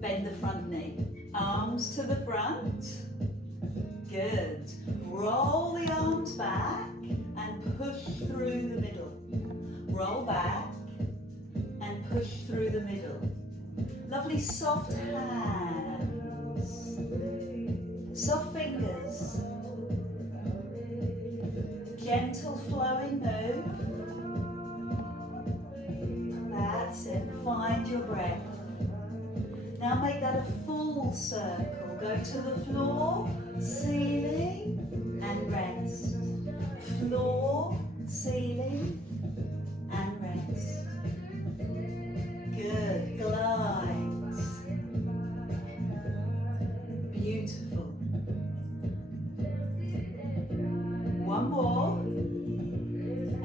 Bend the front knee. Arms to the front. Good. Roll the arms back and push through the middle. Roll back and push through the middle. Lovely soft hands. Soft fingers. Gentle flowing move. That's it. Find your breath. Now make that a full circle. Go to the floor, ceiling, and rest. Floor, ceiling, and rest. Good. Glides. Beautiful. One more.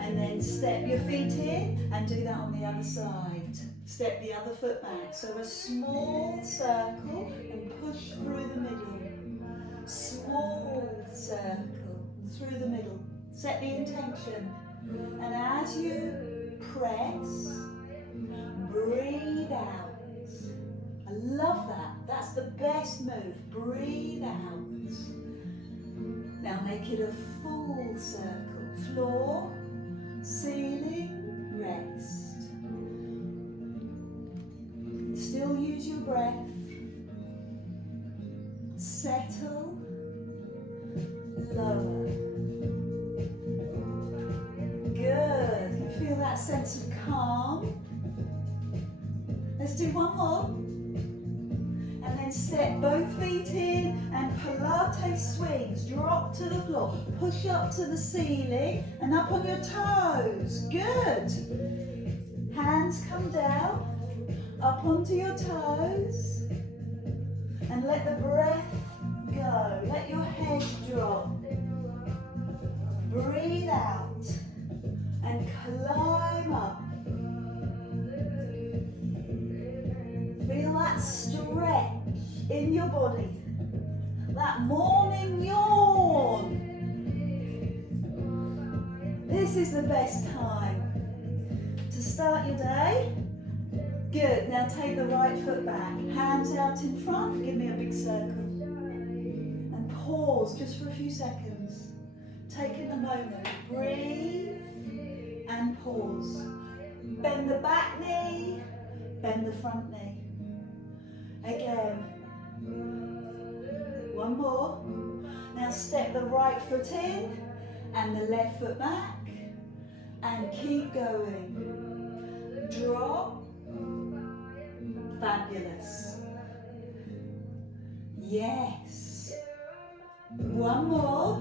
And then step your feet in and do that on the other side. Step the other foot back. So a small circle and push through the middle. Small circle through the middle. Set the intention. And as you press, breathe out. I love that. That's the best move. Breathe out. Now make it a full circle. Floor, ceiling, rest. Still use your breath. Settle, lower. Good. You feel that sense of calm. Let's do one more. And then step both feet in and Pilates swings. Drop to the floor. Push up to the ceiling and up on your toes. Good. Hands come down. Up onto your toes. And let the breath go. Let your head drop. Breathe out. And climb up. Feel that stretch in your body. That morning yawn. This is the best time to start your day. Good. Now take the right foot back. Hands out in front. Give me a big circle. And pause just for a few seconds. Taking a moment. Breathe and pause. Bend the back knee. Bend the front knee. Again. One more. Now step the right foot in and the left foot back. And keep going. Drop. Fabulous. Yes. One more.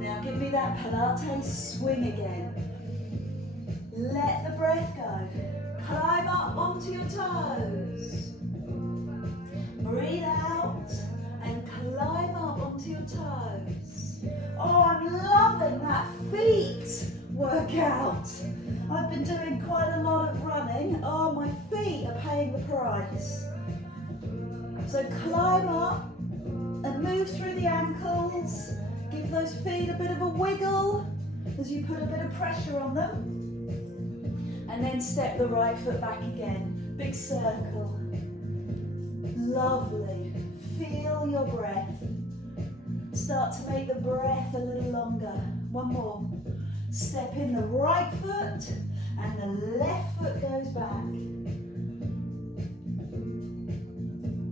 Now give me that Pilates swing again. Let the breath go. Climb up onto your toes. Breathe out and climb up onto your toes. Oh, I'm loving that feet workout. I've been doing quite a lot of running. Oh, my feet are paying the price. So climb up and move through the ankles. Give those feet a bit of a wiggle as you put a bit of pressure on them. And then step the right foot back again. Big circle. Lovely. Feel your breath. Start to make the breath a little longer. One more. Step in the right foot and the left foot goes back.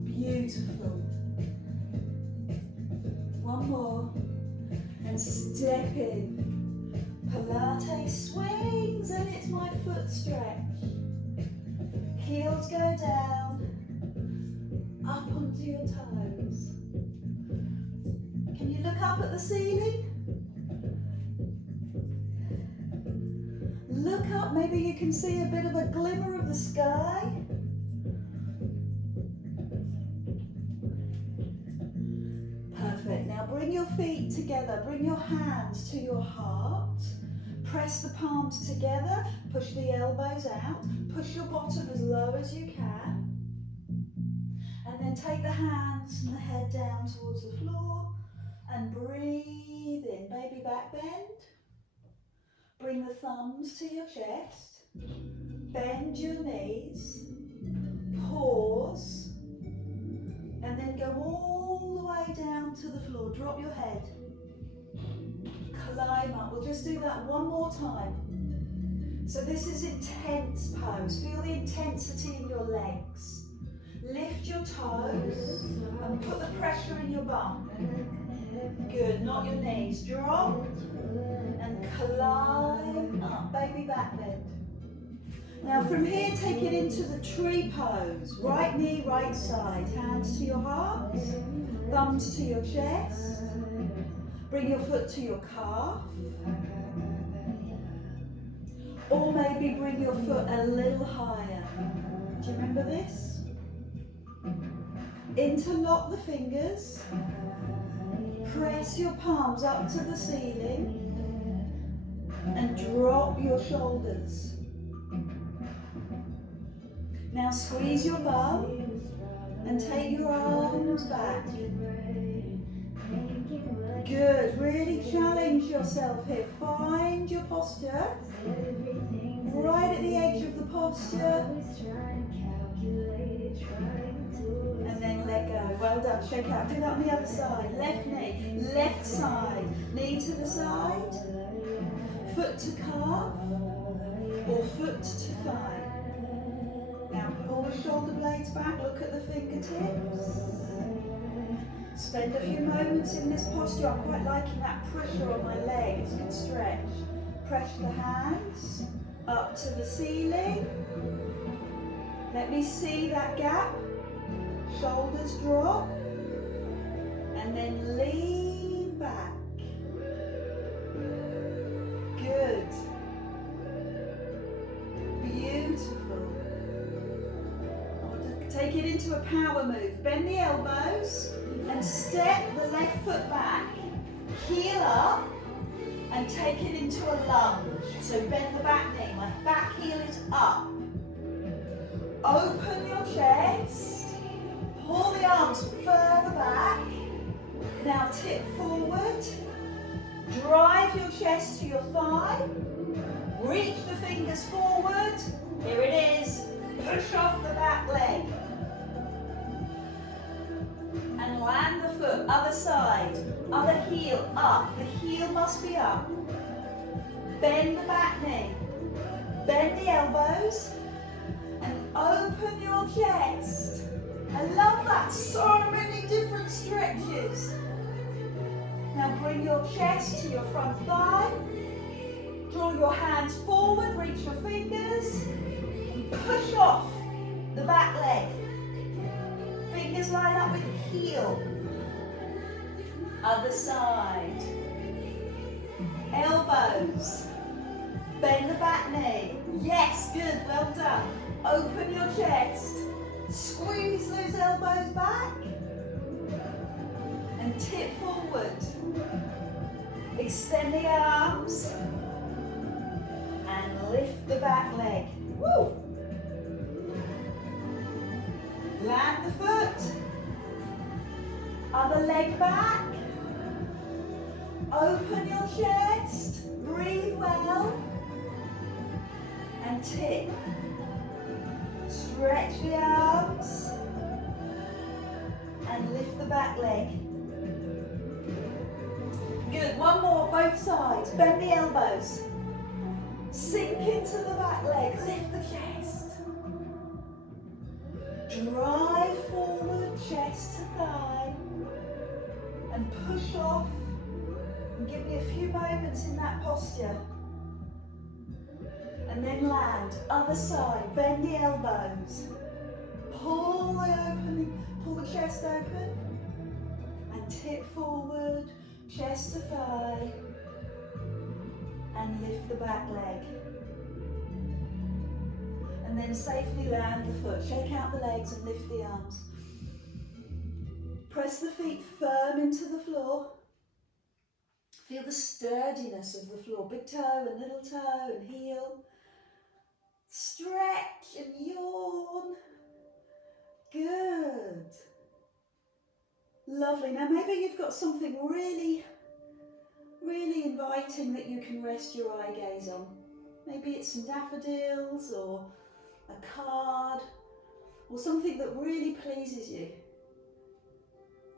Beautiful. One more. And step in. Pilates swings and it's my foot stretch. Heels go down. Up onto your toes. Can you look up at the ceiling? Look up, maybe you can see a bit of a glimmer of the sky. Perfect. Now bring your feet together, bring your hands to your heart. Press the palms together, push the elbows out, push your bottom as low as you can. And then take the hands and the head down towards the floor and breathe in, baby back bend. Bring the thumbs to your chest, bend your knees, pause, So this is intense pose. Feel the intensity in your legs. Lift your toes and put the pressure in your bum. Good, not your knees. Drop and climb up, baby back bend. Now from here, take it into the tree pose. Right knee, right side. Hands to your heart, thumbs to your chest. Bring your foot to your calf. Or maybe bring your foot a little higher. Do you remember this? Interlock the fingers. Press your palms up to the ceiling. And drop your shoulders. Now squeeze your bum and take your arms back. Good, really challenge yourself here. Find your posture. Right at the edge of the posture. And then let go. Well done, shake out. Do that on the other side. Left knee, left side. Knee to the side. Foot to calf. Or foot to thigh. Now pull the shoulder blades back, look at the fingertips. Spend a few moments in this posture. I'm quite liking that pressure on my leg, it's a good stretch. Press the hands up to the ceiling. Let me see that gap. Shoulders drop. And then lean back. Good. Beautiful. Take it into a power move. Bend the elbows and step the left foot back. Heel up and take it into a lunge. So bend the back knee. My back heel is up. Open your chest. Pull the arms further back. Now tip forward. Drive your chest to your thigh. Reach the fingers forward. Here it is. Push off the back leg. And land the foot, other side. Other heel up. The heel must be up. Bend the back knee. Bend the elbows. And open your chest. I love that. So many different stretches. Now bring your chest to your front thigh. Draw your hands forward, reach your fingers. Push off the back leg. Fingers line up with the heel. Other side. Elbows. Bend the back knee. Yes, good, well done. Open your chest. Squeeze those elbows back. And tip forward. Extend the arms. And lift the back leg. Woo! Land the foot. Other leg back. Open your chest. Breathe well. And tip. Stretch the arms. And lift the back leg. Good. One more, both sides. Bend the elbows. Sink into the back leg. Lift the chest. Drive forward, chest to thigh. And push off. And give me a few moments in that posture. And then land. Other side. Bend the elbows. Pull the chest open. And tip forward, chest to thigh. And lift the back leg. And then safely land the foot. Shake out the legs and lift the arms. Press the feet firm into the floor. Feel the sturdiness of the floor. Big toe and little toe and heel. Stretch and yawn. Good. Lovely. Now maybe you've got something really inviting that you can rest your eye gaze on. Maybe it's some daffodils or a card or something that really pleases you.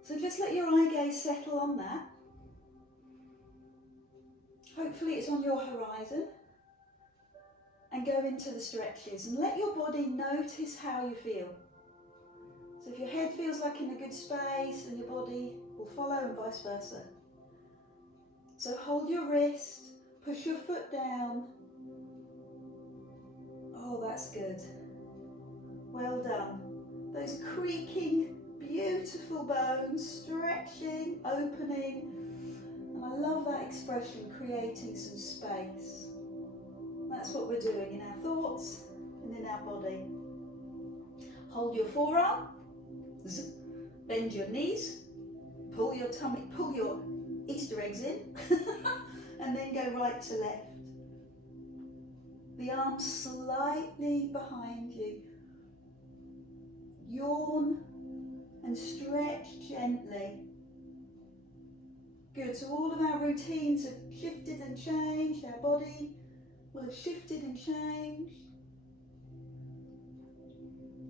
So just let your eye gaze settle on that. Hopefully it's on your horizon. and go into the stretches and let your body notice how you feel. So if your head feels like in a good space, then your body will follow, and vice versa. So hold your wrist, push your foot down. Oh, that's good. Well done. Those creaking, beautiful bones, stretching, opening. And I love that expression, creating some space. That's what we're doing in our thoughts and in our body. Hold your forearm, bend your knees, pull your tummy, pull your Easter eggs in, and then go right to left. The arms slightly behind you. Yawn and stretch gently. Good, so all of our routines have shifted and changed. Our body will have shifted and changed.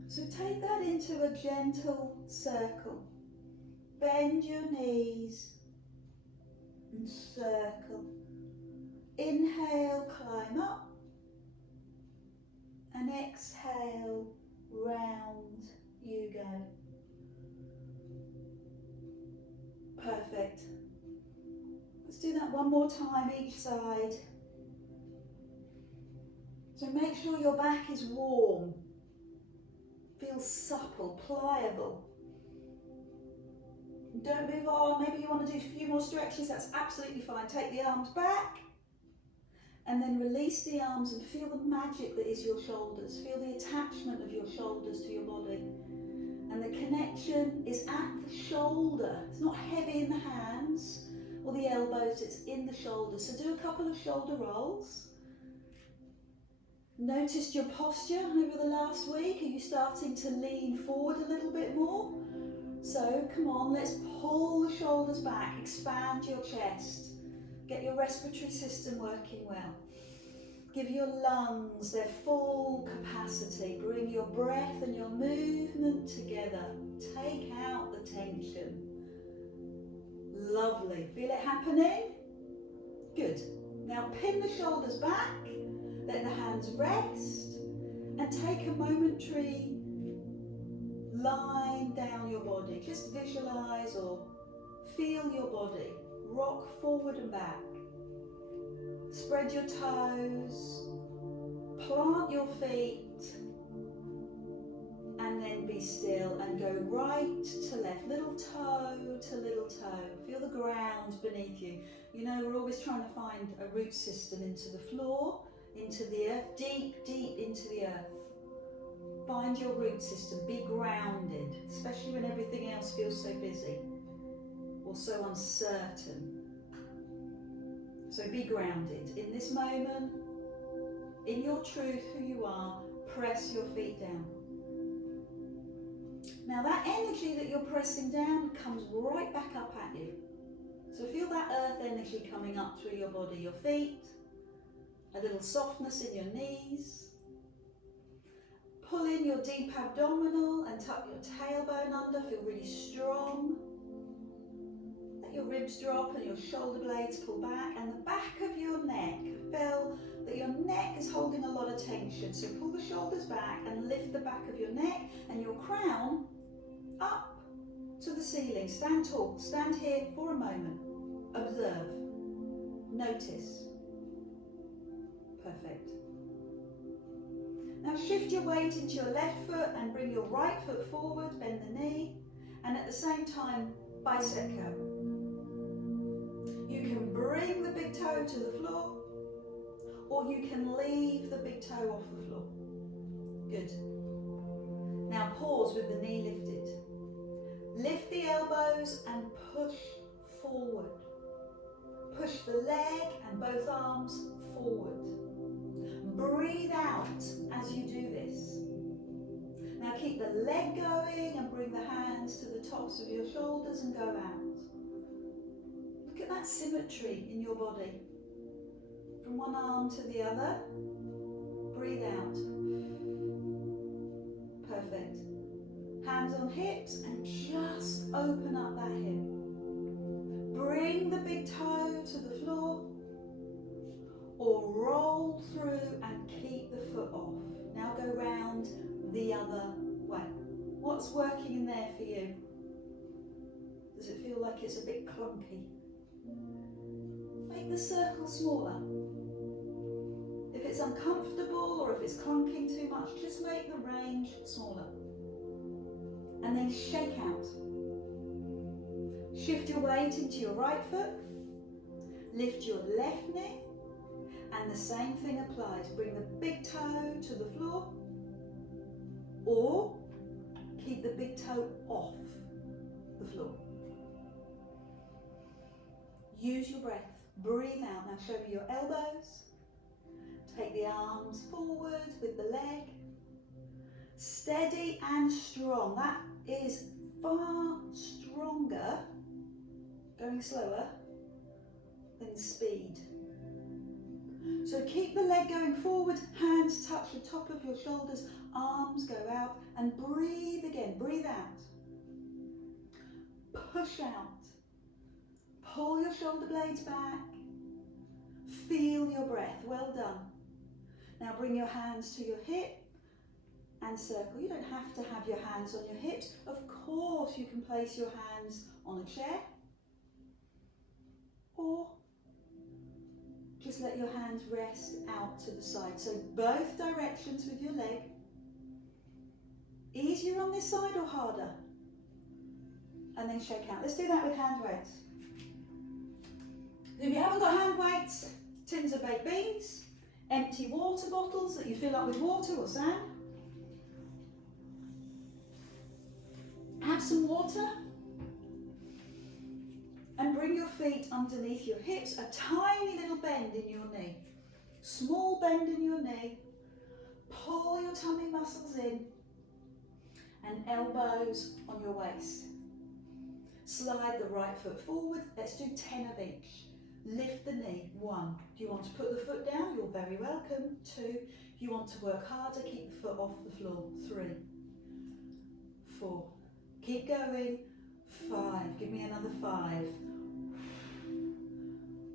So take that into a gentle circle. Bend your knees and circle. Inhale, climb up. And exhale, round you go. Perfect. Let's do that one more time each side. So make sure your back is warm. Feel supple, pliable. Don't move on. Maybe you want to do a few more stretches. That's absolutely fine. Take the arms back and then release the arms and feel the magic that is your shoulders. Feel the attachment of your shoulders to your body. And the connection is at the shoulder. It's not heavy in the hands or the elbows, it's in the shoulders. So do a couple of shoulder rolls. Noticed your posture over the last week? Are you starting to lean forward a little bit more? So come on, let's pull the shoulders back, expand your chest, get your respiratory system working well. Give your lungs their full capacity, bring your breath and your movement together, take out the tension. Lovely, feel it happening? Good. Now pin the shoulders back, let the hands rest, and take a momentary line down your body. Just visualize or feel your body. Rock forward and back. Spread your toes. Plant your feet. And then be still and go right to left. Little toe to little toe. Feel the ground beneath you. You know, we're always trying to find a root system into the floor, into the earth, deep, deep into the earth. Find your root system, be grounded, especially when everything else feels so busy or so uncertain. So be grounded. In this moment, in your truth, who you are, press your feet down. Now that energy that you're pressing down comes right back up at you. So feel that earth energy coming up through your body, your feet, a little softness in your knees. Pull in your deep abdominal and tuck your tailbone under, feel really strong. Let your ribs drop and your shoulder blades pull back, and the back of your neck, feel that your neck is holding a lot of tension. So pull the shoulders back and lift the back of your neck and your crown up to the ceiling. Stand tall, stand here for a moment. Observe, notice. Perfect. Now shift your weight into your left foot and bring your right foot forward, bend the knee, and at the same time, bicep curl. You can bring the big toe to the floor, or you can leave the big toe off the floor. Good. Now pause with the knee lifted. Lift the elbows and push forward. Push the leg and both arms forward. Breathe out as you do this. Now keep the leg going and bring the hands to the tops of your shoulders and go out. Look at that symmetry in your body. From one arm to the other. Breathe out. Perfect. Hands on hips and just open up that hip. Bring the big toe to the floor. or roll through and keep the foot off. Now go round the other way. What's working in there for you? Does it feel like it's a bit clunky? Make the circle smaller. If it's uncomfortable or if it's clunking too much, just make the range smaller. And then shake out. Shift your weight into your right foot. Lift your left knee. And the same thing applies. Bring the big toe to the floor. Or keep the big toe off the floor. Use your breath. Breathe out. Now show me your elbows. Take the arms forward with the leg. Steady and strong. That is far stronger, going slower, than speed. So keep the leg going forward, hands touch the top of your shoulders, arms go out, and breathe again. Breathe out. Push out. Pull your shoulder blades back. Feel your breath. Well done. Now bring your hands to your hip and circle. You don't have to have your hands on your hips. Of course you can place your hands on a chair, or just let your hands rest out to the side. So both directions with your leg. Easier on this side or harder? And then shake out. Let's do that with hand weights. If you haven't got hand weights, tins of baked beans, empty water bottles that you fill up with water or sand. Have some water and bring your feet underneath your hips, a tiny little bend in your knee. Small bend in your knee. Pull your tummy muscles in and elbows on your waist. Slide the right foot forward. Let's do 10 of each. Lift the knee. 1. If you want to put the foot down, you're very welcome. 2. If you want to work harder, keep the foot off the floor. 3. 4. Keep going. 5. Give me another 5.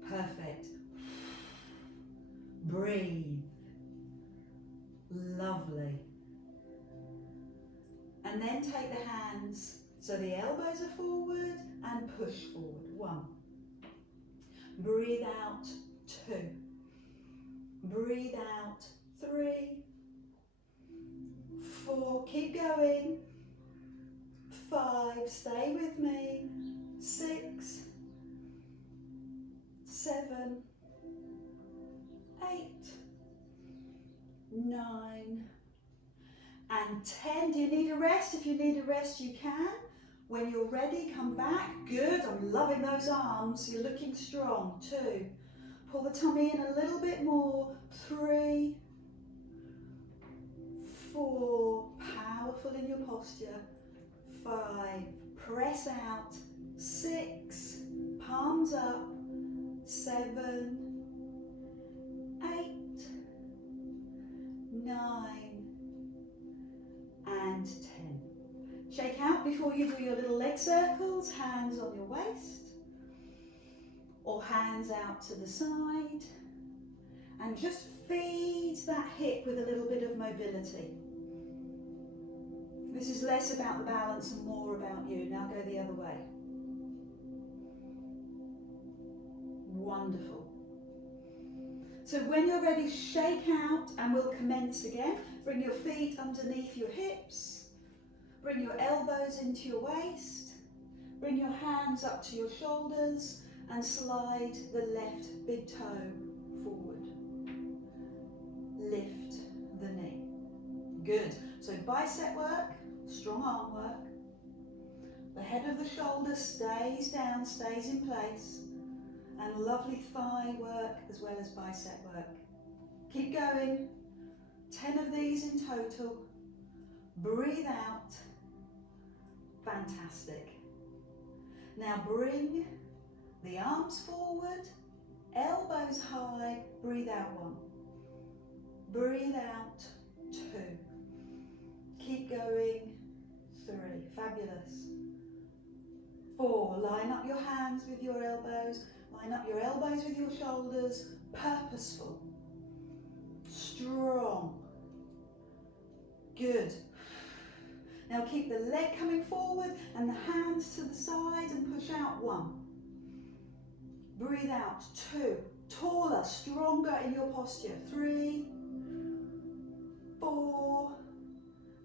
Perfect. Breathe. Lovely. And then take the hands so the elbows are forward and push forward. 1. Breathe out. 2. Breathe out. 3. 4. Keep going. 5. Stay with me. 6. 7. 8. 9. And 10. Do you need a rest? If you need a rest, you can. When you're ready, come back. Good. I'm loving those arms. You're looking strong. 2. Pull the tummy in a little bit more. 3. 4. Powerful in your posture. 5. Press out. 6. Palms up. 7. 8. 9. And 10. Shake out before you do your little leg circles, hands on your waist, or hands out to the side, and just feed that hip with a little bit of mobility. This is less about the balance and more about you. Now go the other way. Wonderful. So when you're ready, shake out and we'll commence again. Bring your feet underneath your hips. Bring your elbows into your waist. Bring your hands up to your shoulders and slide the left big toe forward. Lift the knee. Good. So bicep work, strong arm work. The head of the shoulder stays down, stays in place. And lovely thigh work as well as bicep work. Keep going. 10 of these in total. Breathe out. Fantastic. Now bring the arms forward, elbows high, breathe out 1. Breathe out 2. Keep going 3. Fabulous. 4. Line up your hands with your elbows, line up your elbows with your shoulders, purposeful, strong. Good. Now keep the leg coming forward and the hands to the side and push out. 1. Breathe out. 2. Taller, stronger in your posture. 3, 4.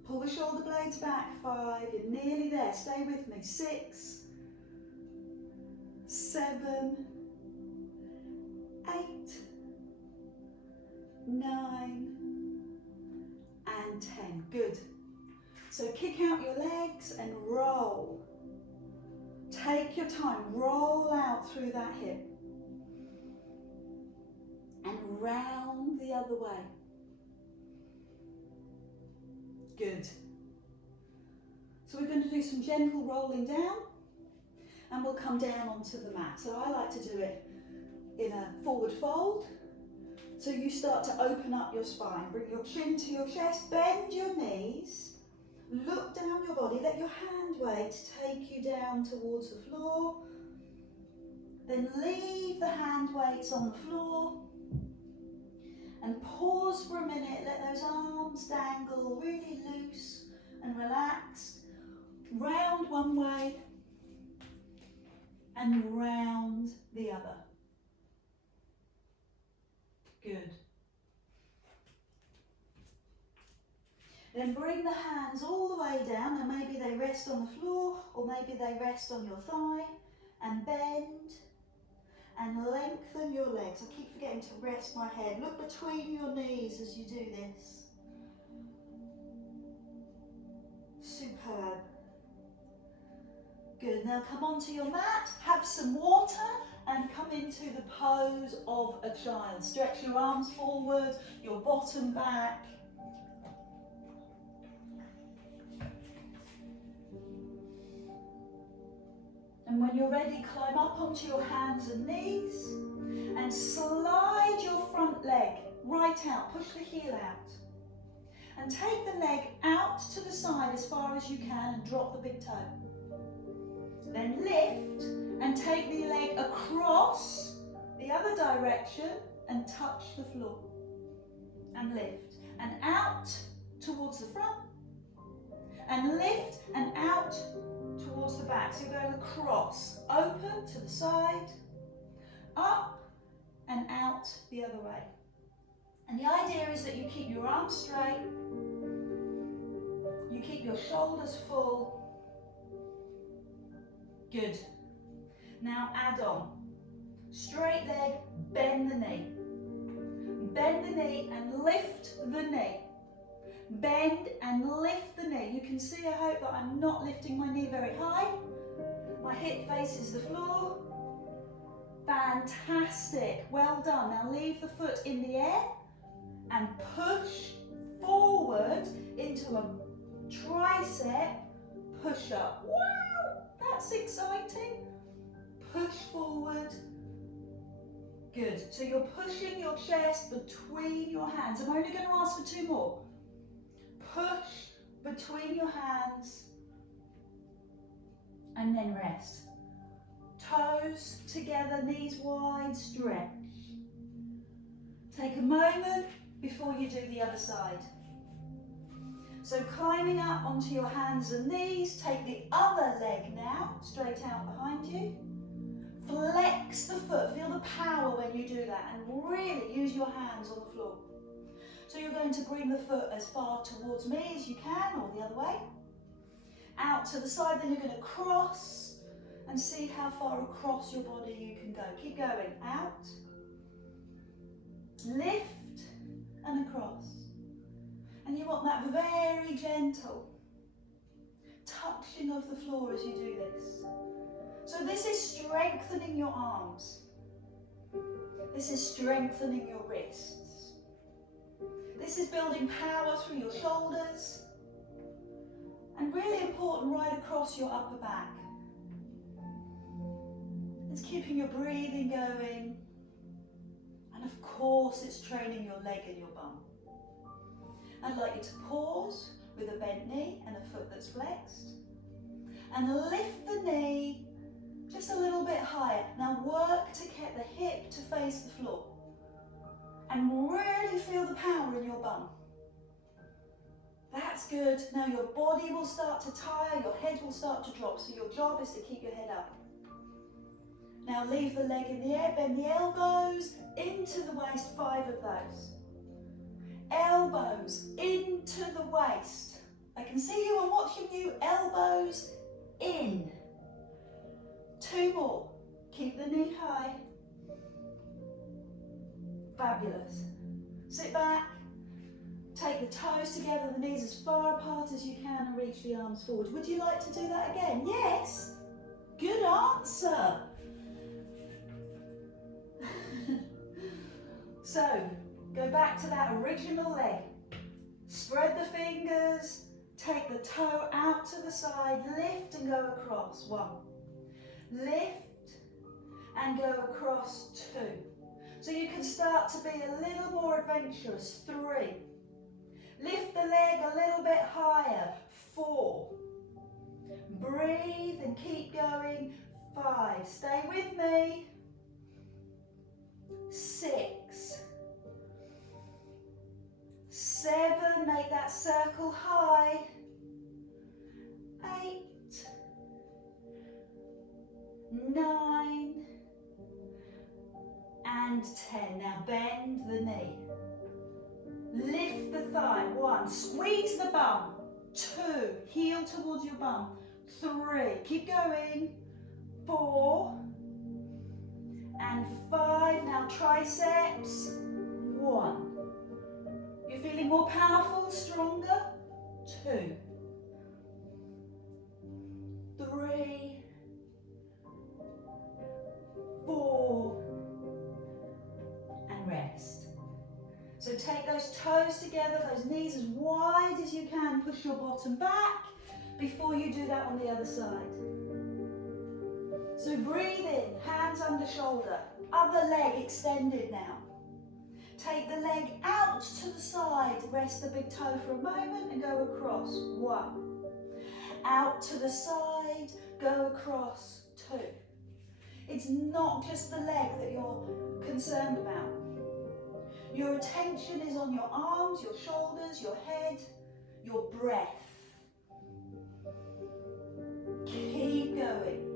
Pull the shoulder blades back. 5. You're nearly there. Stay with me. 6, 7, 8, 9, and 10. Good. So kick out your legs and roll. Take your time. Roll out through that hip. And round the other way. Good. So we're going to do some gentle rolling down and we'll come down onto the mat. So I like to do it in a forward fold. So you start to open up your spine. Bring your chin to your chest, bend your knees, look down your body, let your hand weight take you down towards the floor. Then leave the hand weights on the floor and pause for a minute, let those arms dangle really loose and relaxed. Round one way and round the other. Good. Then bring the hands all the way down, and maybe they rest on the floor or maybe they rest on your thigh, and bend and lengthen your legs. I keep forgetting to rest my head. Look between your knees as you do this. Superb. Good. Now come onto your mat, have some water, and come into the pose of a child. Stretch your arms forward, your bottom back. And when you're ready, climb up onto your hands and knees and slide your front leg right out. Push the heel out. And take the leg out to the side as far as you can and drop the big toe. Then lift and take the leg across the other direction and touch the floor. And lift and out towards the front. And lift and out towards the back. So you're going across, open to the side, up and out the other way. And the idea is that you keep your arms straight, you keep your shoulders full. Good. Now add on. Straight leg, bend the knee. Bend the knee and lift the knee. Bend and lift the knee. You can see, I hope, that I'm not lifting my knee very high. My hip faces the floor. Fantastic. Well done. Now leave the foot in the air and push forward into a tricep push-up. Wow, that's exciting. Push forward. Good. So you're pushing your chest between your hands. I'm only going to ask for 2 more. Push between your hands and then rest. Toes together, knees wide, stretch. Take a moment before you do the other side. So climbing up onto your hands and knees, take the other leg now, straight out behind you. Flex the foot, feel the power when you do that, and really use your hands on the floor. So you're going to bring the foot as far towards me as you can, or the other way. Out to the side, then you're going to cross and see how far across your body you can go. Keep going, out, lift and across. And you want that very gentle touching of the floor as you do this. So this is strengthening your arms. This is strengthening your wrists. This is building power through your shoulders. And really important, right across your upper back. It's keeping your breathing going. And of course, it's training your leg and your bum. I'd like you to pause with a bent knee and a foot that's flexed. And lift the knee just a little bit higher. Now work to get the hip to face the floor. And really feel the power in your bum. That's good. Now your body will start to tire, your head will start to drop, so your job is to keep your head up. Now leave the leg in the air, bend the elbows into the waist, 5 of those. Elbows into the waist. I can see you, I'm watching you, elbows in. 2 more. Keep the knee high. Fabulous. Sit back. Take the toes together, the knees as far apart as you can, and reach the arms forward. Would you like to do that again? Yes? Good answer. So, go back to that original leg. Spread the fingers, take the toe out to the side, lift and go across. 1. Lift and go across. 2. So you can start to be a little more adventurous. 3. Lift the leg a little bit higher. 4. Breathe and keep going. 5. Stay with me. 6. 7. Make that circle high. 8. 9. And 10. Now bend the knee. Lift the thigh. 1. Squeeze the bum. 2. Heel towards your bum. 3. Keep going. 4. And 5. Now triceps. 1. You're feeling more powerful, stronger? 2. 3. 4. And rest. So take those toes together, those knees as wide as you can. Push your bottom back before you do that on the other side. So breathe in, hands under shoulder, other leg extended now. Take the leg out to the side, rest the big toe for a moment and go across. 1. Out to the side, go across. 2. It's not just the leg that you're concerned about. Your attention is on your arms, your shoulders, your head, your breath. Keep going.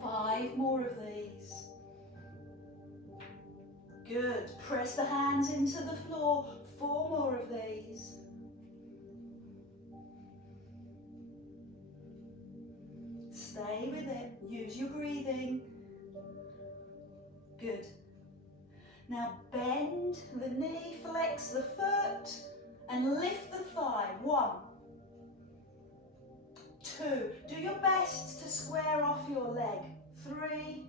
5 more of these. Good. Press the hands into the floor. 4 more of these. Stay with it. Use your breathing. Good. Now bend the knee, flex the foot, and lift the thigh. 1. 2. Do your best to square off your leg. 3.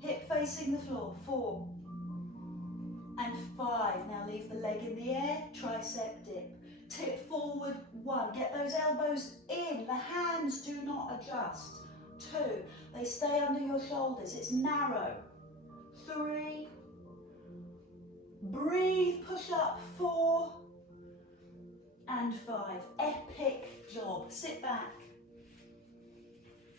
Hip facing the floor. 4. And 5. Now leave the leg in the air, tricep dip. Tip forward. 1. Get those elbows in. The hands do not adjust. 2. They stay under your shoulders. It's narrow. 3. Breathe, push up. 4. And 5. Epic job. Sit back.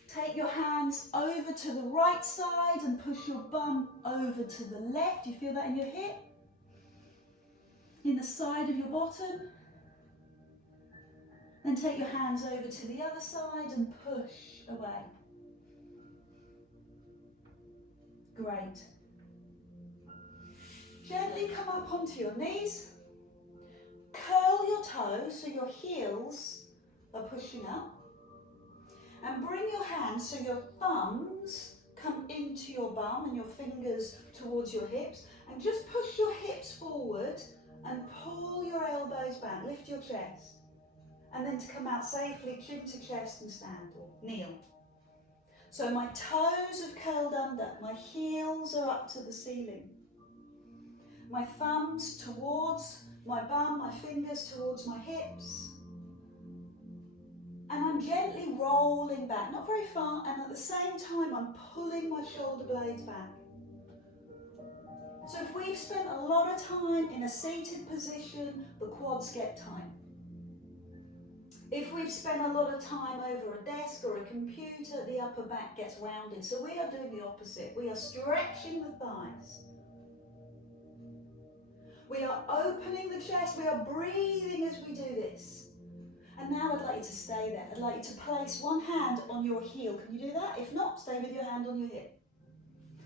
Take your hands over to the right side and push your bum over to the left. You feel that in your hip? In the side of your bottom. Then take your hands over to the other side and push away. Great. Gently come up onto your knees. Curl your toes so your heels are pushing up. And bring your hands so your thumbs come into your bum and your fingers towards your hips. And just push your hips forward and pull your elbows back. Lift your chest. And then to come out safely, chin to chest and stand or kneel. So my toes have curled under. My heels are up to the ceiling. My thumbs towards my bum, my fingers towards my hips. And I'm gently rolling back, not very far, and at the same time I'm pulling my shoulder blades back. So if we've spent a lot of time in a seated position, the quads get tight. If we've spent a lot of time over a desk or a computer, the upper back gets rounded. So we are doing the opposite. We are stretching the thighs. We are opening the chest, we are breathing as we do this. And now I'd like you to stay there. I'd like you to place one hand on your heel. Can you do that? If not, stay with your hand on your hip.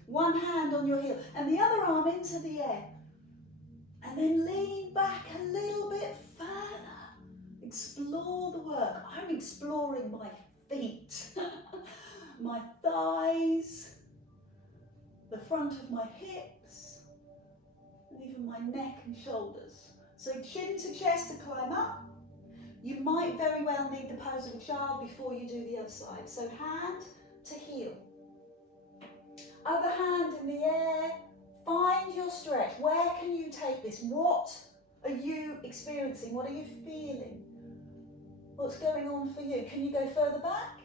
One hand on your heel and the other arm into the air. And then lean back a little bit further. Explore the work. I'm exploring my feet, my thighs, the front of my hips, and even my neck and shoulders. So chin to chest to climb up. You might very well need the pose of a child before you do the other side. So hand to heel. Other hand in the air. Find your stretch. Where can you take this? What are you experiencing? What are you feeling? What's going on for you? Can you go further back?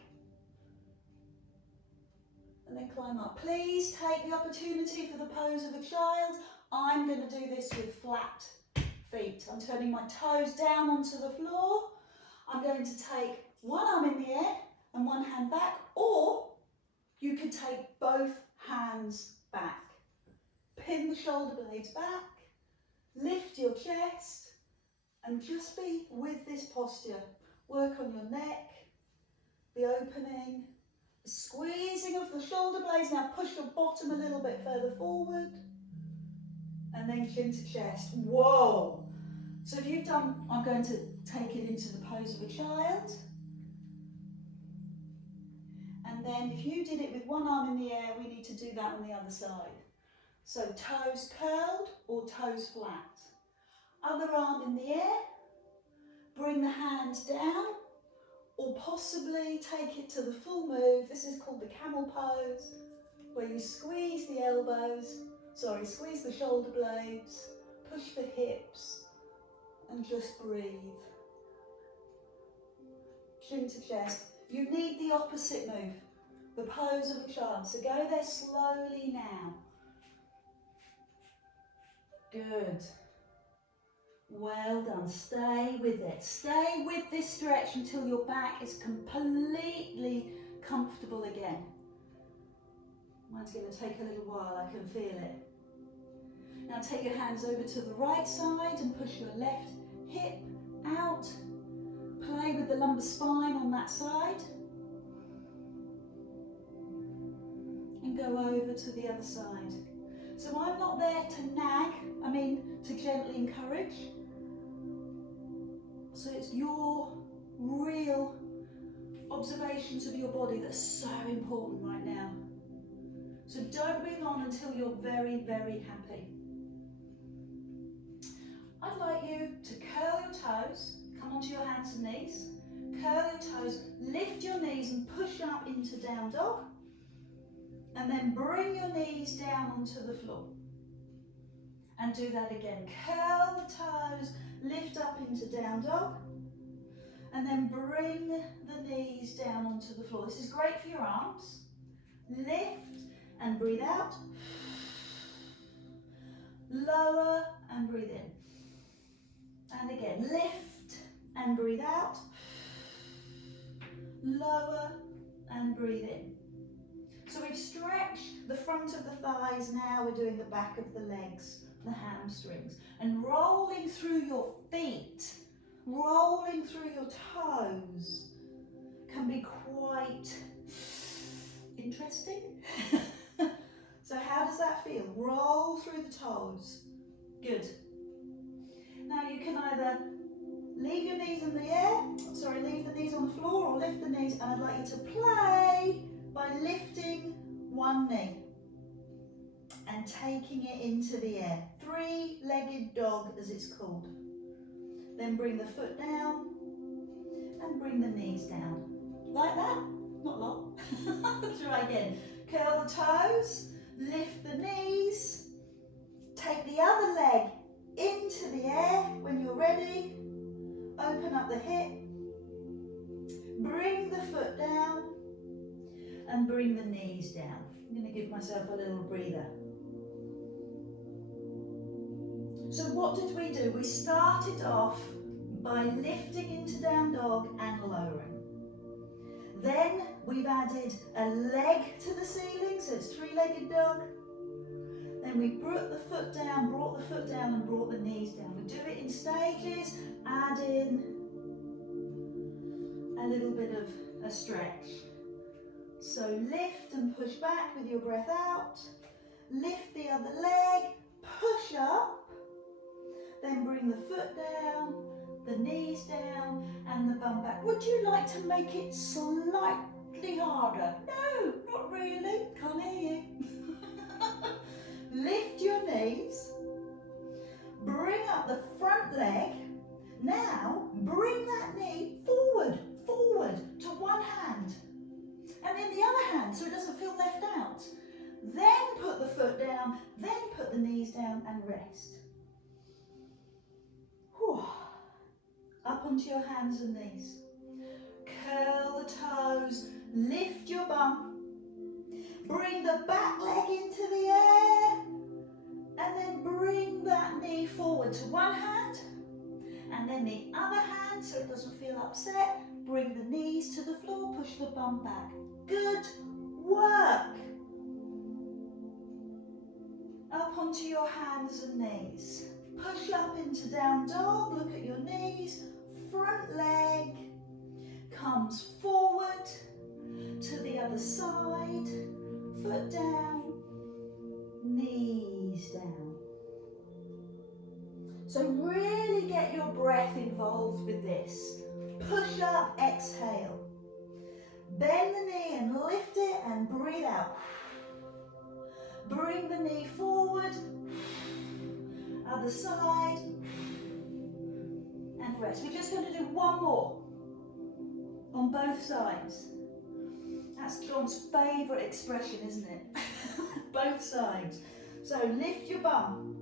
And then climb up. Please take the opportunity for the pose of a child. I'm going to do this with flat feet. I'm turning my toes down onto the floor. I'm going to take one arm in the air and one hand back, or you could take both hands back. Pin the shoulder blades back, lift your chest, and just be with this posture. Work on your neck, the opening, the squeezing of the shoulder blades. Now push your bottom a little bit further forward, and then chin to chest. Whoa! So if you've done, I'm going to take it into the pose of a child. And then if you did it with one arm in the air, we need to do that on the other side. So toes curled or toes flat. Other arm in the air, bring the hand down, or possibly take it to the full move. This is called the camel pose, where you squeeze the squeeze the shoulder blades, push the hips, and just breathe. Chin to chest. You need the opposite move, the pose of a child. So go there slowly now. Good. Well done. Stay with it. Stay with this stretch until your back is completely comfortable again. Mine's going to take a little while, I can feel it. Now take your hands over to the right side and push your left hip out. Play with the lumbar spine on that side. And go over to the other side. So I'm not there to nag, to gently encourage. So it's your real observations of your body that's so important right now. So don't move on until you're very, very happy. I'd like you to curl your toes, come onto your hands and knees, curl your toes, lift your knees and push up into down dog. And then bring your knees down onto the floor. And do that again. Curl the toes, lift up into down dog. And then bring the knees down onto the floor. This is great for your arms. Lift and breathe out. Lower and breathe in. And again, lift and breathe out. Lower and breathe in. So we've stretched the front of the thighs, now we're doing the back of the legs, the hamstrings, and rolling through your feet, rolling through your toes can be quite interesting. So how does that feel? Roll through the toes. Good. Now you can either leave your knees in the air, leave the knees on the floor, or lift the knees, and I'd like you to play by lifting one knee and taking it into the air. Three-legged dog, as it's called. Then bring the foot down and bring the knees down. Like that? Not long. Try again. Curl the toes, lift the knees, take the other leg into the air when you're ready. Open up the hip, bring the foot down, and bring the knees down. I'm going to give myself a little breather. So what did we do? We started off by lifting into down dog and lowering. Then we've added a leg to the ceiling, so it's three-legged dog. Then then we brought the foot down, and brought the knees down. We do it in stages, add in a little bit of a stretch. So lift and push back with your breath out. Lift the other leg, push up, then bring the foot down, the knees down, and the bum back. Would you like to make it slightly harder? No, not really. Can't hear you. Lift your knees, bring up the front leg. Now bring that knee forward to one hand, and then the other hand so it doesn't feel left out. Then put the foot down, then put the knees down and rest. Whew. Up onto your hands and knees. Curl the toes, lift your bum. Bring the back leg into the air, and then bring that knee forward to one hand, and then the other hand so it doesn't feel upset. Bring the knees to the floor, push the bum back. Good work. Up onto your hands and knees. Push up into down dog, look at your knees. Front leg comes forward to the other side. Foot down, knees down. So really get your breath involved with this. Push up, exhale. Bend the knee and lift it and breathe out. Bring the knee forward, other side, and rest. We're just going to do one more on both sides. That's John's favourite expression, isn't it? Both sides. So lift your bum.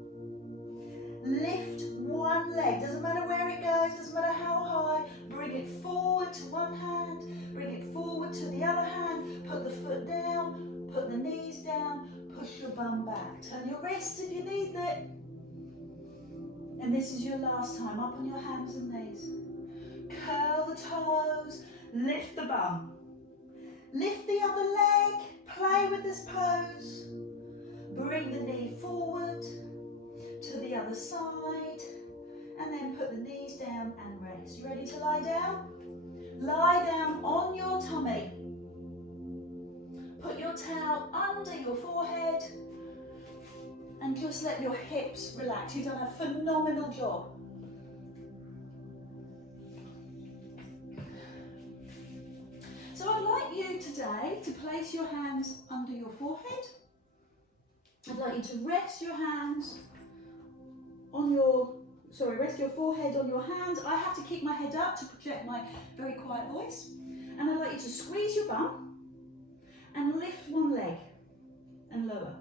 Lift one leg. Doesn't matter where it goes, doesn't matter how high. Bring it forward to one hand. Bring it forward to the other hand. Put the foot down. Put the knees down. Push your bum back. Turn your wrists if you need it. And this is your last time. Up on your hands and knees. Curl the toes. Lift the bum. Lift the other leg, play with this pose. Bring the knee forward to the other side, and then put the knees down and rest. You ready to lie down? Lie down on your tummy. Put your towel under your forehead, and just let your hips relax. You've done a phenomenal job. So I'd like you today to place your hands under your forehead. I'd like you to rest your hands on rest your forehead on your hands. I have to keep my head up to project my very quiet voice. And I'd like you to squeeze your bum and lift one leg and lower.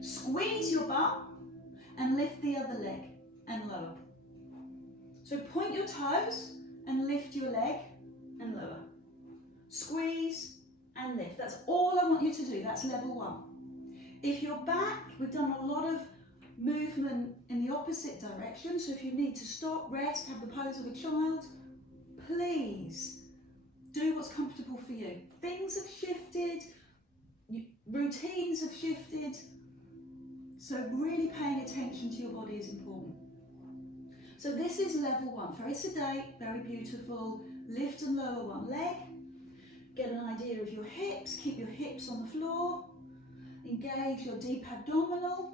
Squeeze your bum and lift the other leg and lower. So point your toes and lift your leg and lower. Squeeze and lift. That's all I want you to do. That's level one. If you're back, we've done a lot of movement in the opposite direction. So if you need to stop, rest, have the pose of a child, please do what's comfortable for you. Things have shifted, routines have shifted. So really paying attention to your body is important. So this is level one. Very sedate, very beautiful. Lift and lower one leg. Get an idea of your hips, keep your hips on the floor, engage your deep abdominal,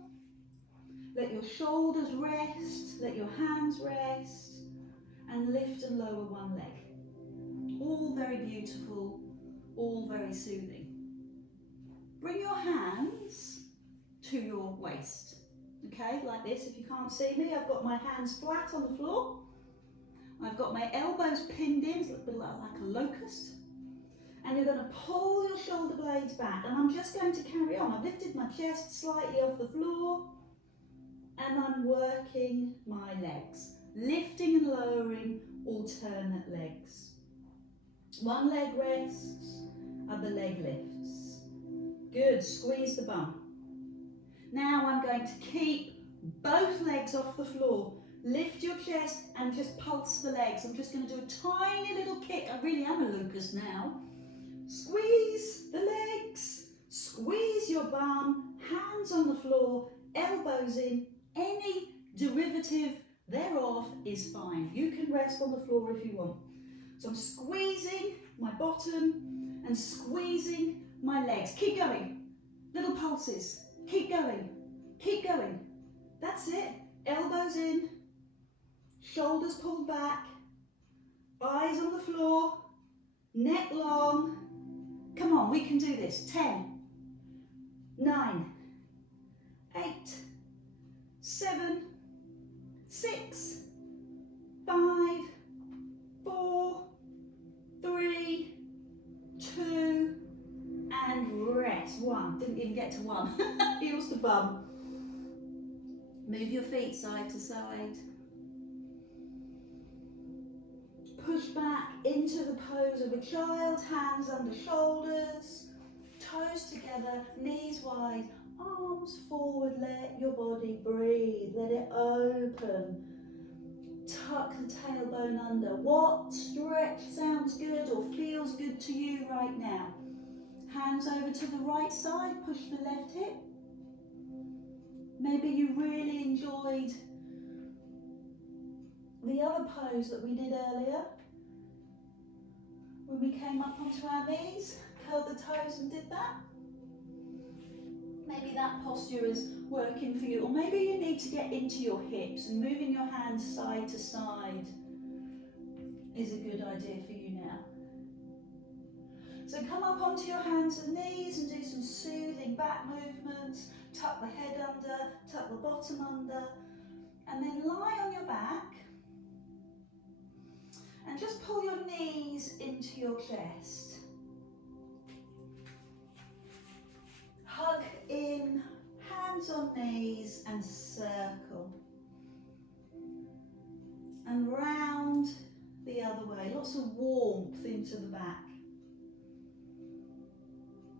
let your shoulders rest, let your hands rest, and lift and lower one leg. All very beautiful, all very soothing. Bring your hands to your waist, okay, like this. If you can't see me, I've got my hands flat on the floor. I've got my elbows pinned in, it's a bit like a locust. And you're going to pull your shoulder blades back, and I'm just going to carry on. I've lifted my chest slightly off the floor, and I'm working my legs, lifting and lowering alternate legs. One leg rests, other leg lifts. Good, squeeze the bum. Now I'm going to keep both legs off the floor. Lift your chest and just pulse the legs. I'm just going to do a tiny little kick. I really am a locust now. Squeeze the legs, squeeze your bum, hands on the floor, elbows in, any derivative thereof is fine. You can rest on the floor if you want. So I'm squeezing my bottom and squeezing my legs. Keep going. Little pulses. Keep going. Keep going. That's it. Elbows in, shoulders pulled back, eyes on the floor, neck long. Come on, we can do this. 10, 9, 8, 7, 6, 5, 4, 3, 2, and rest. 1. Didn't even get to 1. Heels to bum. Move your feet side to side. Push back into the pose of a child, hands under shoulders, toes together, knees wide, arms forward, let your body breathe, let it open. Tuck the tailbone under. What stretch sounds good or feels good to you right now? Hands over to the right side, push the left hip. Maybe you really enjoyed the other pose that we did earlier, when we came up onto our knees, curled the toes and did that. Maybe that posture is working for you, or maybe you need to get into your hips, and moving your hands side to side is a good idea for you now. So come up onto your hands and knees and do some soothing back movements. Tuck the head under, tuck the bottom under, and then lie on your back and just pull your knees into your chest. Hug in, hands on knees, and circle. And round the other way, lots of warmth into the back.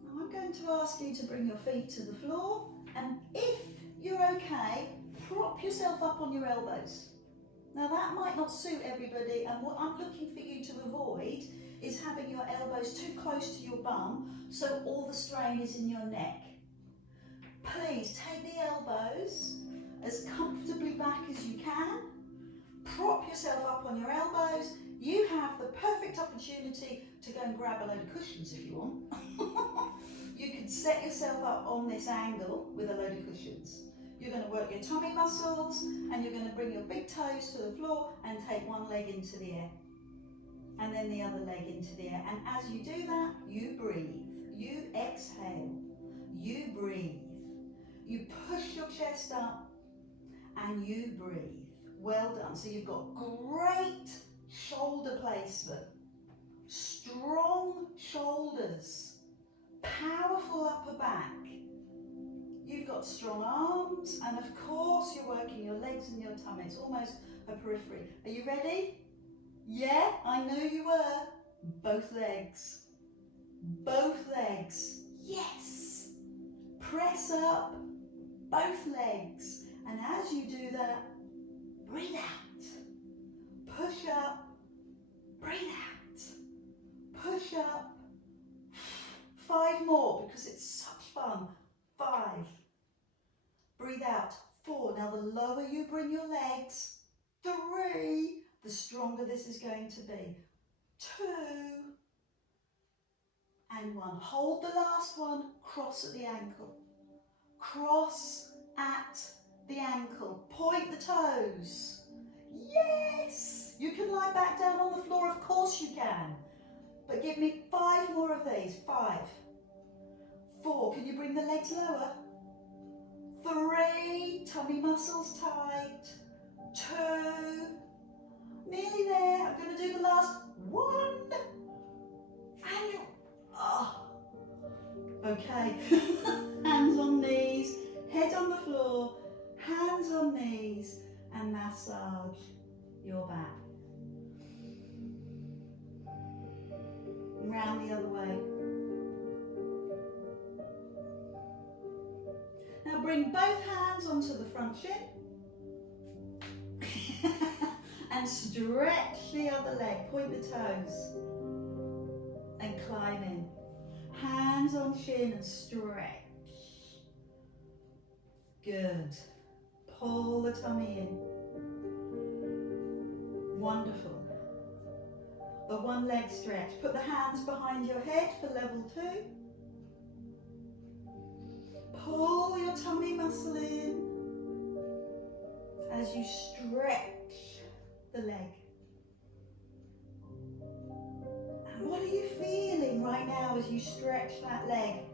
Now I'm going to ask you to bring your feet to the floor, and if you're okay, prop yourself up on your elbows. Now that might not suit everybody, and what I'm looking for you to avoid is having your elbows too close to your bum, so all the strain is in your neck. Please take the elbows as comfortably back as you can. Prop yourself up on your elbows. You have the perfect opportunity to go and grab a load of cushions if you want. You can set yourself up on this angle with a load of cushions. You're going to work your tummy muscles, and you're going to bring your big toes to the floor and take one leg into the air, and then the other leg into the air. And as you do that, you breathe, you exhale, you breathe, you push your chest up, and you breathe. Well done. So you've got great shoulder placement, strong shoulders, powerful upper back. You've got strong arms, and of course you're working your legs and your tummy. It's almost a periphery. Are you ready? Yeah, I know you were. Both legs. Both legs. Yes. Press up both legs. And as you do that, breathe out. Push up. Breathe out. Push up. 5 more, because it's such fun. 5. Breathe out. 4. Now the lower you bring your legs, 3, the stronger this is going to be. 2 and 1. Hold the last one. Cross at the ankle. Cross at the ankle. Point the toes. Yes! You can lie back down on the floor, of course you can. But give me 5 more of these. 5. 4. Can you bring the legs lower? 3. Tummy muscles tight. 2. Nearly there. I'm going to do the last 1. And okay. Hands on knees, head on the floor, hands on knees, and massage your back. Round the other way. Now bring both hands onto the front shin and stretch the other leg. Point the toes and climb in. Hands on shin and stretch. Good. Pull the tummy in. Wonderful. The one leg stretch. Put the hands behind your head for level 2. Pull your tummy muscle in as you stretch the leg. And what are you feeling right now as you stretch that leg?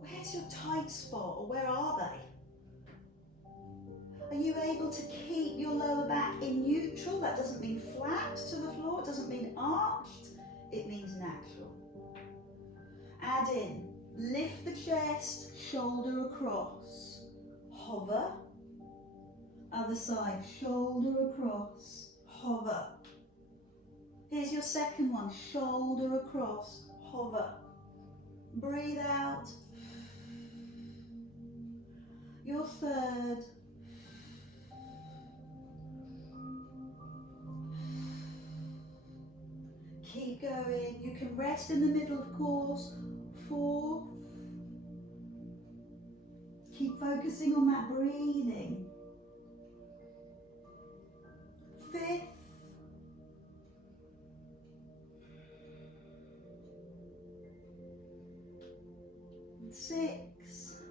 Where's your tight spot, or where are they? Are you able to keep your lower back in neutral? That doesn't mean flat to the floor, it doesn't mean arched, it means natural. Add in, lift the chest, shoulder across, hover. Other side, shoulder across, hover. Here's your second one, shoulder across, hover. Breathe out. Your third. Keep going. You can rest in the middle, of course. 4. Keep focusing on that breathing. 5th. 6.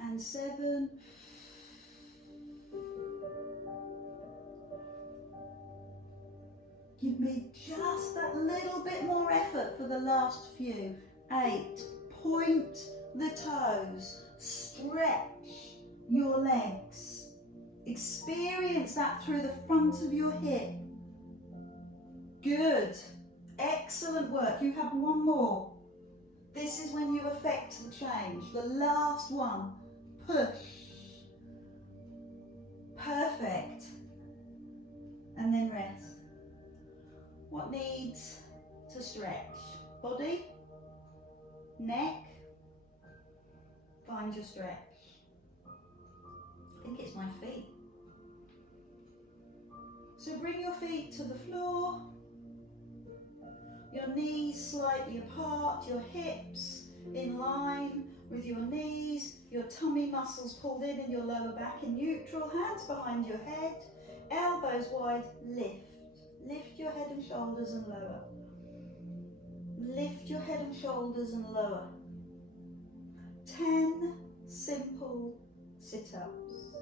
And 7. Give me just that little bit more effort for the last few. 8. Point the toes. Stretch your legs. Experience that through the front of your hip. Good. Excellent work. You have one more. This is when you affect the change. The last one. Push. Perfect. And then rest. What needs to stretch? Body, neck, find your stretch. I think it's my feet. So bring your feet to the floor, your knees slightly apart, your hips in line with your knees, your tummy muscles pulled in your lower back in neutral, hands behind your head, elbows wide, lift. Lift your head and shoulders and lower. Lift your head and shoulders and lower. 10 simple sit-ups.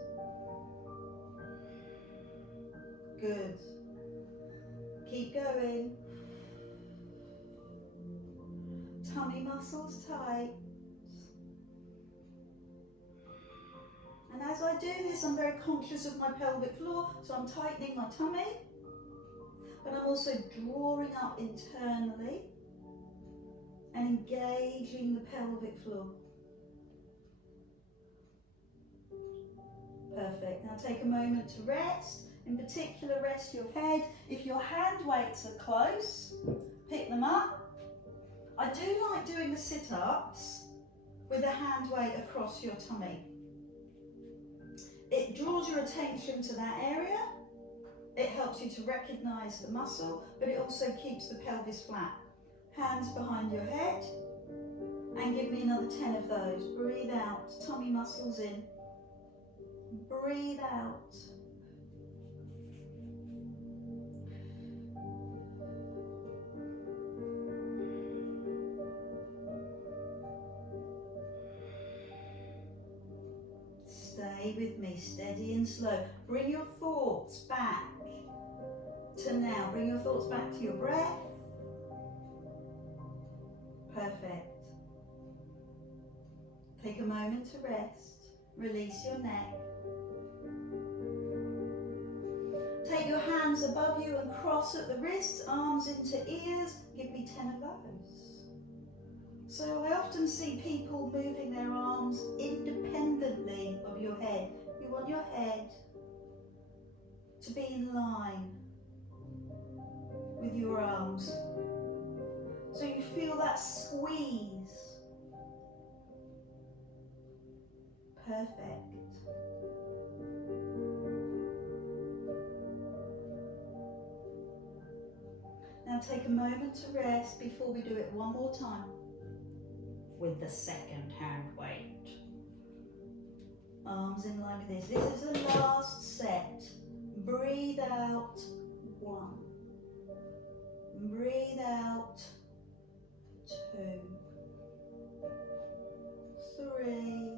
Good. Keep going. Tummy muscles tight. And as I do this, I'm very conscious of my pelvic floor, so I'm tightening my tummy. But I'm also drawing up internally and engaging the pelvic floor. Perfect. Now take a moment to rest. In particular, rest your head. If your hand weights are close, pick them up. I do like doing the sit-ups with a hand weight across your tummy. It draws your attention to that area. It helps you to recognise the muscle, but it also keeps the pelvis flat. Hands behind your head, and give me another 10 of those. Breathe out, tummy muscles in. Breathe out. Stay with me, steady and slow. Bring your thoughts back to now. Bring your thoughts back to your breath. Perfect. Take a moment to rest. Release your neck. Take your hands above you and cross at the wrists, arms into ears. Give me 10 of those. So I often see people moving their arms independently of your head. You want your head to be in line with your arms. So you feel that squeeze. Perfect. Now Now take a moment to rest before we do it one more time with the second hand weight. Arms in line with this. This is the last set. Breathe out, 1. Breathe out, 2, 3.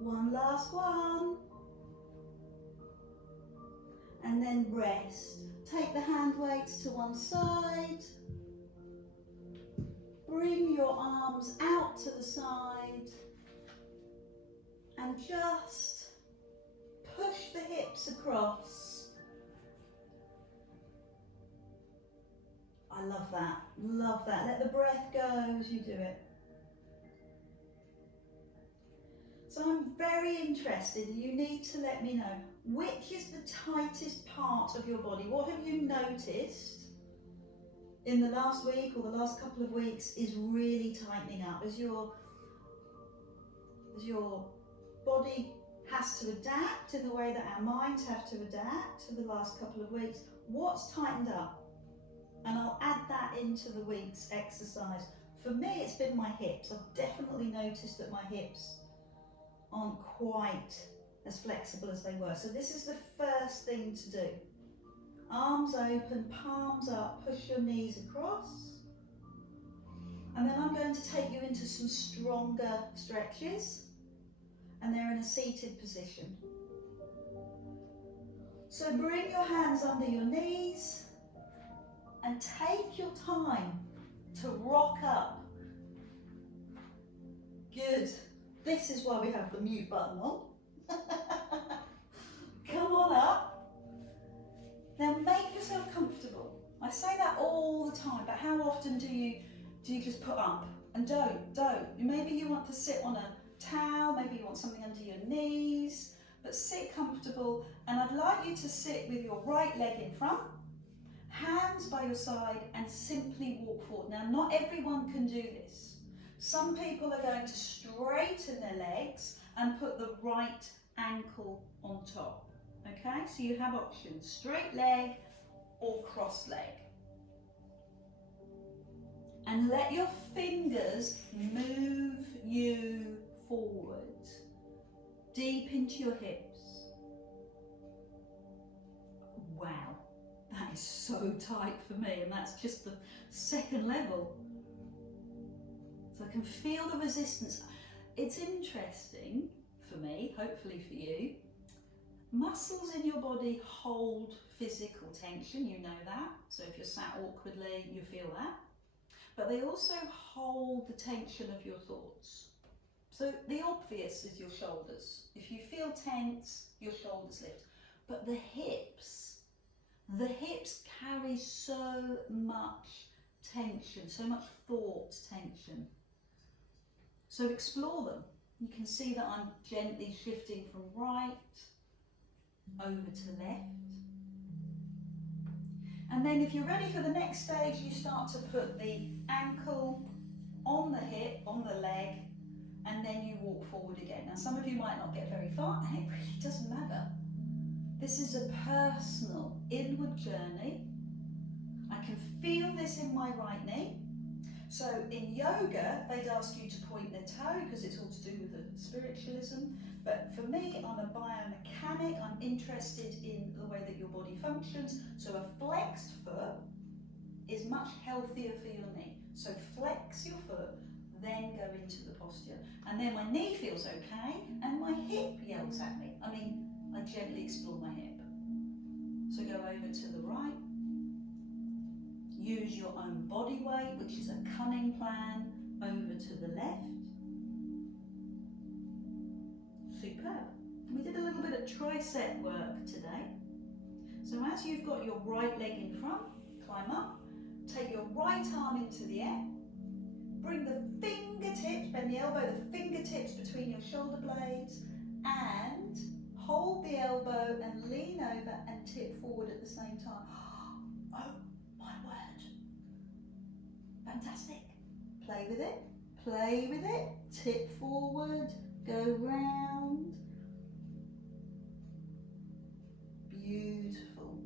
One last one. And then rest. Take the hand weights to one side. Bring your arms out to the side. And just push the hips across. I love that. Love that. Let the breath go as you do it. So I'm very interested, you need to let me know, which is the tightest part of your body? What have you noticed in the last week or the last couple of weeks is really tightening up? As your body has to adapt in the way that our minds have to adapt to the last couple of weeks, what's tightened up? And I'll add that into the week's exercise. For me, it's been my hips. I've definitely noticed that my hips aren't quite as flexible as they were. So this is the first thing to do. Arms open, palms up, push your knees across. And then I'm going to take you into some stronger stretches. And they're in a seated position. So bring your hands under your knees and take your time to rock up. Good. This is why we have the mute button on. Come on up. Now make yourself comfortable. I say that all the time, but how often do you just put up? And don't. Maybe you want to sit on a towel, maybe you want something under your knees, but sit comfortable. And I'd like you to sit with your right leg in front, hands by your side, and simply walk forward. Now, not everyone can do this. Some people are going to straighten their legs and put the right ankle on top. Okay, so you have options, straight leg or cross leg. And let your fingers move you forward, deep into your hips. Wow, that is so tight for me, and that's just the second level. So I can feel the resistance. It's interesting for me, hopefully for you. Muscles in your body hold physical tension, you know that. So if you're sat awkwardly, you feel that. But they also hold the tension of your thoughts. So the obvious is your shoulders. If you feel tense, your shoulders lift. But the hips carry so much tension, so much thought tension. So explore them. You can see that I'm gently shifting from right over to left. And then if you're ready for the next stage, you start to put the ankle on the hip, on the leg, and then you walk forward again. Now some of you might not get very far, and it really doesn't matter. This is a personal inward journey. I can feel this in my right knee. So in yoga, they'd ask you to point their toe because it's all to do with the spiritualism. But for me, I'm a biomechanic. I'm interested in the way that your body functions. So a flexed foot is much healthier for your knee. So flex your foot, then go into the posture. And then my knee feels okay and my hip yells at me. I mean, I gently explore my hip. So go over to the right. Use your own body weight, which is a cunning plan, over to the left. Superb. We did a little bit of tricep work today. So as you've got your right leg in front, climb up, take your right arm into the air, bring the fingertips, bend the elbow, the fingertips between your shoulder blades, and Hold the elbow and lean over and tip forward at the same time. Oh my word. Fantastic. Play with it. Play with it. Tip forward. Go round. Beautiful.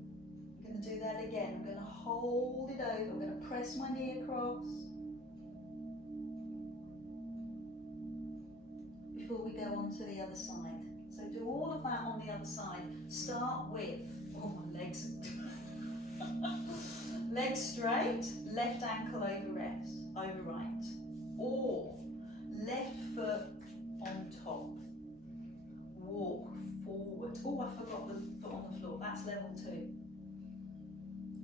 I'm going to do that again. I'm going to hold it over. I'm going to press my knee across. Before we go on to the other side. So do all of that on the other side. Start with, oh my legs. Legs straight, left ankle over right. Or left foot on top. Walk forward. Oh, I forgot the foot on the floor. That's level 2.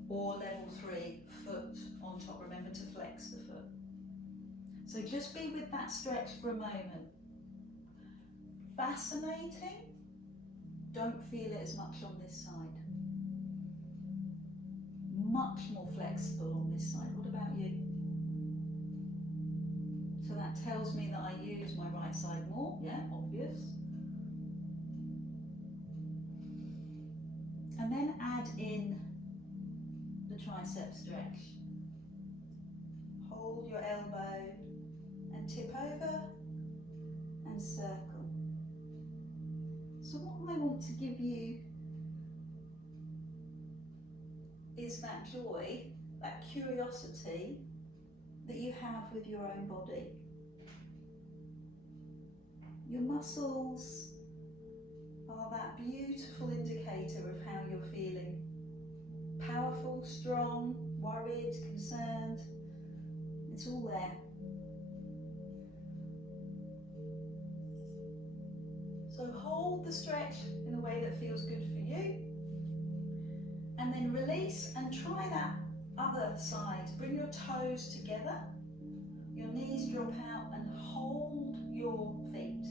Or level 3, foot on top. Remember to flex the foot. So just be with that stretch for a moment. Fascinating. Don't feel it as much on this side. Much more flexible on this side. What about you? So that tells me that I use my right side more. Yeah, obvious. And then add in the tricep stretch. Hold your elbow and tip over and circle. So what I want to give you is that joy, that curiosity that you have with your own body. Your muscles are that beautiful indicator of how you're feeling. Powerful, strong, worried, concerned. It's all there. So hold the stretch in a way that feels good for you. And then release and try that other side. Bring your toes together. Your knees drop out and hold your feet.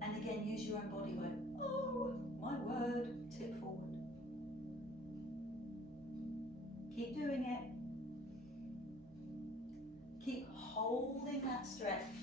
And again, use your own body weight. Oh, my word. Tip forward. Keep doing it. Keep holding that stretch.